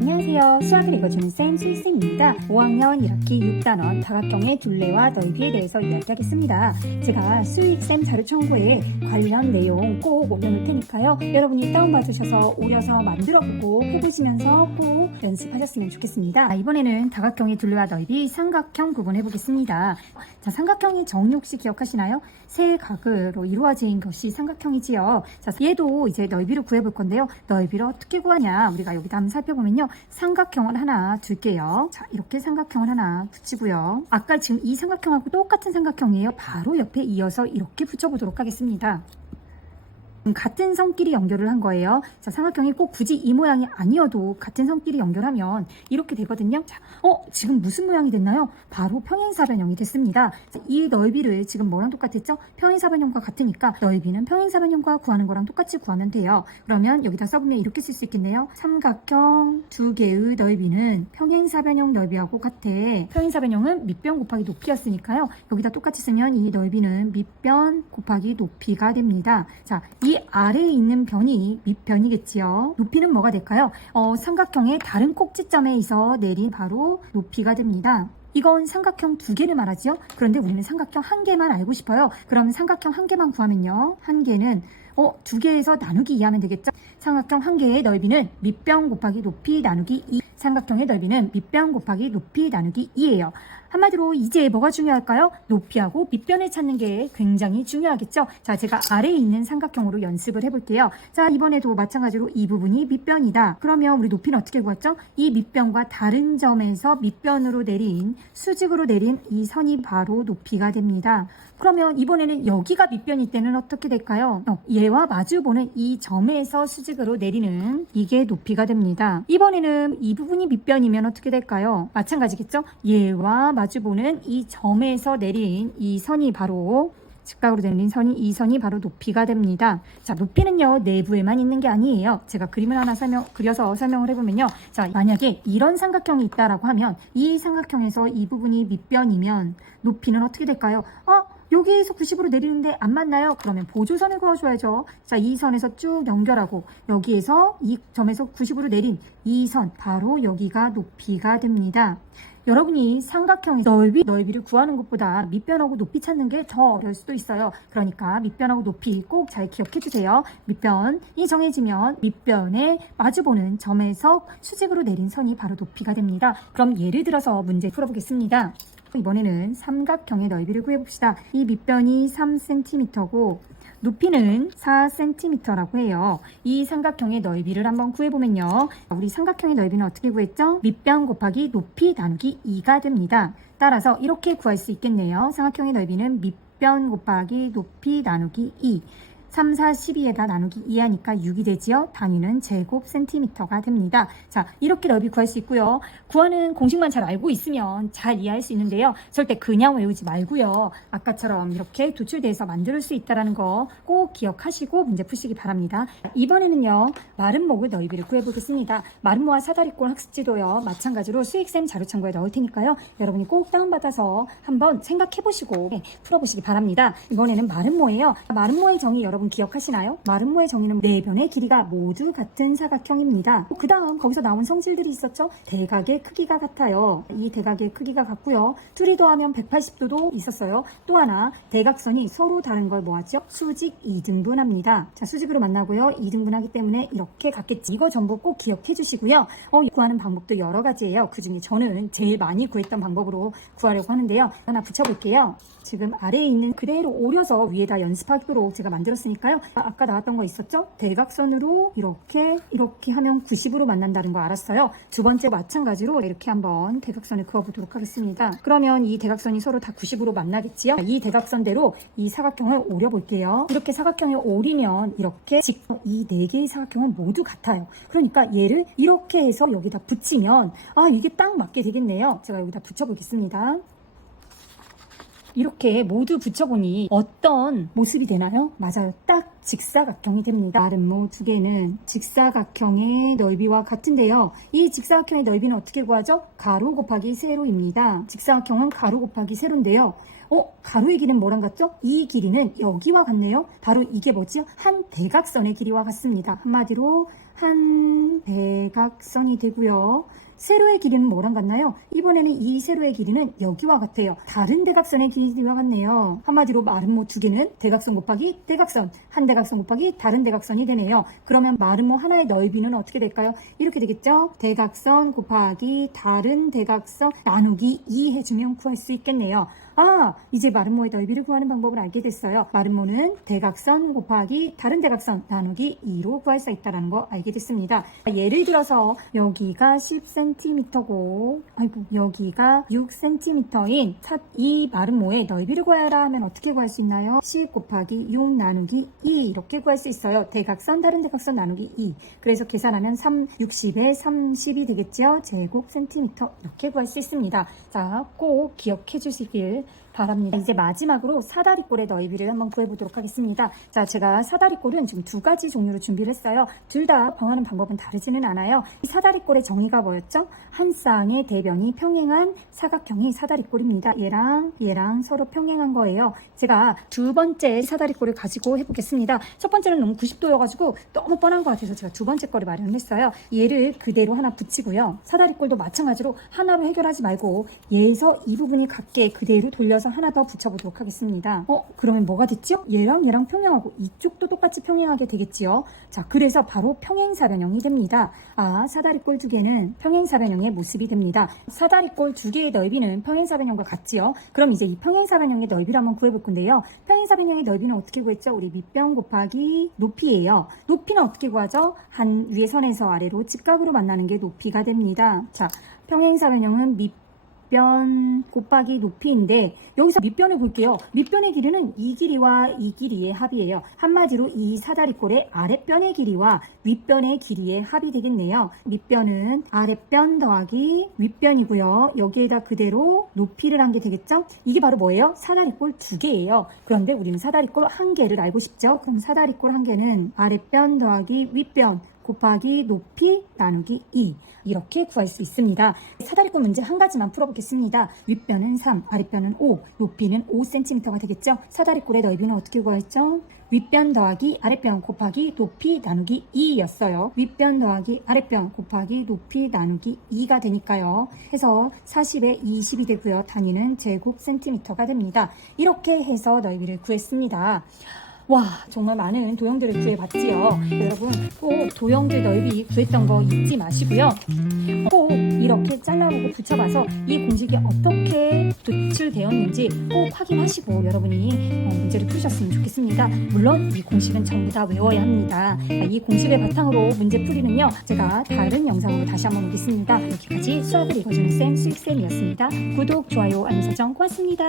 안녕하세요. 수학을 읽어주는 쌤 수희쌤입니다. 5학년 1학기 6단원 다각형의 둘레와 넓이에 대해서 이야기하겠습니다. 제가 수희쌤 자료 첨부에 관련 내용 꼭 올려놓을 테니까요. 여러분이 다운받으셔서 오려서 만들어보고 해보시면서 꼭 연습하셨으면 좋겠습니다. 이번에는 다각형의 둘레와 넓이 삼각형 구분해보겠습니다. 자, 삼각형의 정의 혹시 기억하시나요? 세 각으로 이루어진 것이 삼각형이지요. 자, 얘도 이제 넓이를 구해볼 건데요. 넓이를 어떻게 구하냐? 우리가 여기다 한번 살펴보면요. 삼각형을 하나 둘게요. 자, 이렇게 삼각형을 하나 붙이고요. 아까 지금 이 삼각형하고 똑같은 삼각형이에요. 바로 옆에 이어서 이렇게 붙여보도록 하겠습니다. 같은 선끼리 연결을 한 거예요. 자, 삼각형이 꼭 굳이 이 모양이 아니어도 같은 선끼리 연결하면 이렇게 되거든요. 자, 지금 무슨 모양이 됐나요? 바로 평행사변형이 됐습니다. 자, 이 넓이를 지금 뭐랑 똑같았죠? 평행사변형과 같으니까 넓이는 평행사변형과 구하는 거랑 똑같이 구하면 돼요. 그러면 여기다 써보면 이렇게 쓸 수 있겠네요. 삼각형 두 개의 넓이는 평행사변형 넓이하고 같아. 평행사변형은 밑변 곱하기 높이였으니까요. 여기다 똑같이 쓰면 이 넓이는 밑변 곱하기 높이가 됩니다. 자, 이 아래에 있는 변이 밑변이겠지요. 높이는 뭐가 될까요? 삼각형의 다른 꼭지점에서 내린 바로 높이가 됩니다. 이건 삼각형 두 개를 말하죠. 그런데 우리는 삼각형 한 개만 알고 싶어요. 그럼 삼각형 한 개만 구하면요. 한 개는 두 개에서 나누기 2 하면 되겠죠. 삼각형 한 개의 넓이는 밑변 곱하기 높이 나누기 2. 삼각형의 넓이는 밑변 곱하기 높이 나누기 2예요. 한마디로 이제 뭐가 중요할까요? 높이하고 밑변을 찾는 게 굉장히 중요하겠죠. 자, 제가 아래에 있는 삼각형으로 연습을 해볼게요. 자, 이번에도 마찬가지로 이 부분이 밑변이다. 그러면 우리 높이는 어떻게 구했죠? 이 밑변과 다른 점에서 밑변으로 내린 수직으로 내린 이 선이 바로 높이가 됩니다. 그러면 이번에는 여기가 밑변일 때는 어떻게 될까요? 얘와 마주보는 이 점에서 수직으로 내리는 이게 높이가 됩니다. 이번에는 이 부분이 밑변이면 어떻게 될까요? 마찬가지겠죠? 얘와 마주보는 이 점에서 내린 이 선이 바로 직각으로 내린 선이 이 선이 바로 높이가 됩니다. 자, 높이는요 내부에만 있는 게 아니에요. 제가 그림을 하나 그려서 설명을 해보면요. 자, 만약에 이런 삼각형이 있다라고 하면 이 삼각형에서 이 부분이 밑변이면 높이는 어떻게 될까요? 여기에서 90으로 내리는데 안 맞나요? 그러면 보조선을 그어줘야죠. 자, 이 선에서 쭉 연결하고 여기에서 이 점에서 90으로 내린 이 선 바로 여기가 높이가 됩니다. 여러분이 삼각형의 넓이를 구하는 것보다 밑변하고 높이 찾는 게 더 어려울 수도 있어요. 그러니까 밑변하고 높이 꼭 잘 기억해 주세요. 밑변이 정해지면 밑변에 마주보는 점에서 수직으로 내린 선이 바로 높이가 됩니다. 그럼 예를 들어서 문제 풀어보겠습니다. 이번에는 삼각형의 넓이를 구해봅시다. 이 밑변이 3cm고 높이는 4cm라고 해요. 이 삼각형의 넓이를 한번 구해보면요. 우리 삼각형의 넓이는 어떻게 구했죠? 밑변 곱하기 높이 나누기 2가 됩니다. 따라서 이렇게 구할 수 있겠네요. 삼각형의 넓이는 밑변 곱하기 높이 나누기 2. 3, 4, 12에다 나누기 2 하니까 6이 되지요. 단위는 제곱 센티미터가 됩니다. 자, 이렇게 넓이 구할 수 있고요. 구하는 공식만 잘 알고 있으면 잘 이해할 수 있는데요. 절대 그냥 외우지 말고요. 아까처럼 이렇게 도출돼서 만들 수 있다는 거 꼭 기억하시고 문제 푸시기 바랍니다. 이번에는요. 마름모의 넓이를 구해보겠습니다. 마름모와 사다리꼴 학습지도요. 마찬가지로 수익쌤 자료창고에 넣을 테니까요. 여러분이 꼭 다운받아서 한번 생각해보시고 풀어보시기 바랍니다. 이번에는 마름모예요. 마름모의 정의 여러분 기억하시나요? 마름모의 정의는 네 변의 길이가 모두 같은 사각형입니다. 그 다음 거기서 나온 성질들이 있었죠? 대각의 크기가 같아요. 이 대각의 크기가 같고요. 둘이 더하면 180도도 있었어요. 또 하나 대각선이 서로 다른 걸 뭐하죠? 수직 2등분합니다. 자, 수직으로 만나고요. 2등분하기 때문에 이렇게 같겠지. 이거 전부 꼭 기억해 주시고요. 구하는 방법도 여러 가지예요. 그 중에 저는 제일 많이 구했던 방법으로 구하려고 하는데요. 하나 붙여볼게요. 지금 아래에 있는 그대로 오려서 위에다 연습하도록 제가 만들었으니까요. 아까 나왔던 거 있었죠? 대각선으로 이렇게 하면 90으로 만난다는 거 알았어요. 두 번째 마찬가지로 이렇게 한번 대각선을 그어보도록 하겠습니다. 그러면 이 대각선이 서로 다 90으로 만나겠지요? 이 대각선대로 이 사각형을 오려볼게요. 이렇게 사각형을 오리면 이렇게 이 네 개의 사각형은 모두 같아요. 그러니까 얘를 이렇게 해서 여기다 붙이면 이게 딱 맞게 되겠네요. 제가 여기다 붙여보겠습니다. 이렇게 모두 붙여보니 어떤 모습이 되나요? 맞아요. 딱 직사각형이 됩니다. 마름모 두 개는 직사각형의 넓이와 같은데요. 이 직사각형의 넓이는 어떻게 구하죠? 가로 곱하기 세로입니다. 직사각형은 가로 곱하기 세로인데요. 가로의 길이는 뭐랑 같죠? 이 길이는 여기와 같네요. 바로 이게 뭐죠? 한 대각선의 길이와 같습니다. 한마디로 한 대각선이 되고요. 세로의 길이는 뭐랑 같나요? 이번에는 이 세로의 길이는 여기와 같아요. 다른 대각선의 길이와 같네요. 한마디로 마름모 두 개는 대각선 곱하기 대각선, 한 대각선 곱하기 다른 대각선이 되네요. 그러면 마름모 하나의 넓이는 어떻게 될까요? 이렇게 되겠죠? 대각선 곱하기 다른 대각선 나누기 2 해주면 구할 수 있겠네요. 이제 마름모의 넓이를 구하는 방법을 알게 됐어요. 마름모는 대각선 곱하기 다른 대각선 나누기 2로 구할 수 있다는 거 알게 됐습니다. 예를 들어서 여기가 10cm고 여기가 6cm인 이 마름모의 넓이를 구하라 하면 어떻게 구할 수 있나요? 10 곱하기 6 나누기 2 이렇게 구할 수 있어요. 대각선 다른 대각선 나누기 2. 그래서 계산하면 60에 30이 되겠죠? 제곱 센티미터 이렇게 구할 수 있습니다. 자, 꼭 기억해 주시길 바랍니다. 이제 마지막으로 사다리꼴의 넓이를 한번 구해보도록 하겠습니다. 자, 제가 사다리꼴은 지금 두 가지 종류로 준비를 했어요. 둘 다 정하는 방법은 다르지는 않아요. 이 사다리꼴의 정의가 뭐였죠? 한 쌍의 대변이 평행한 사각형이 사다리꼴입니다. 얘랑 서로 평행한 거예요. 제가 두 번째 사다리꼴을 가지고 해보겠습니다. 첫 번째는 너무 90도여가지고 너무 뻔한 것 같아서 제가 두 번째 거를 마련했어요. 얘를 그대로 하나 붙이고요. 사다리꼴도 마찬가지로 하나로 해결하지 말고 얘에서 이 부분이 같게 그대로 돌려서 하나 더 붙여보도록 하겠습니다. 그러면 뭐가 됐죠? 얘랑 평행하고 이쪽도 똑같이 평행하게 되겠지요. 자, 그래서 바로 평행사변형이 됩니다. 사다리꼴 두 개는 평행사변형의 모습이 됩니다. 사다리꼴 두 개의 넓이는 평행사변형과 같지요. 그럼 이제 이 평행사변형의 넓이를 한번 구해볼 건데요. 평행사변형의 넓이는 어떻게 구했죠? 우리 밑변 곱하기 높이예요. 높이는 어떻게 구하죠? 한 위의 선에서 아래로 직각으로 만나는 게 높이가 됩니다. 자, 평행사변형은 밑변 곱하기 높이인데 여기서 밑변을 볼게요. 밑변의 길이는 이 길이와 이 길이의 합이에요. 한마디로 이 사다리꼴의 아랫변의 길이와 윗변의 길이의 합이 되겠네요. 밑변은 아랫변 더하기 윗변이고요. 여기에다 그대로 높이를 한 게 되겠죠? 이게 바로 뭐예요? 사다리꼴 두 개예요. 그런데 우리는 사다리꼴 한 개를 알고 싶죠? 그럼 사다리꼴 한 개는 아랫변 더하기 윗변 곱하기 높이 나누기 2 이렇게 구할 수 있습니다. 사다리꼴 문제 한 가지만 풀어보겠습니다. 윗변은 3, 아랫변은 5, 높이는 5cm가 되겠죠? 사다리꼴의 넓이는 어떻게 구했죠? 윗변 더하기 아랫변 곱하기 높이 나누기 2였어요. 윗변 더하기 아랫변 곱하기 높이 나누기 2가 되니까요. 해서 40에 20이 되고요. 단위는 제곱 센티미터가 됩니다. 이렇게 해서 넓이를 구했습니다. 와, 정말 많은 도형들을 구해봤지요. 여러분 꼭 도형들 넓이 구했던 거 잊지 마시고요. 꼭 이렇게 잘라보고 붙여봐서 이 공식이 어떻게 도출되었는지 꼭 확인하시고 여러분이 문제를 풀으셨으면 좋겠습니다. 물론 이 공식은 전부 다 외워야 합니다. 이 공식을 바탕으로 문제 풀이는요, 제가 다른 영상으로 다시 한번 오겠습니다. 여기까지 수학을 읽어주는 쌤 수익쌤이었습니다. 구독, 좋아요, 알림 설정 고맙습니다.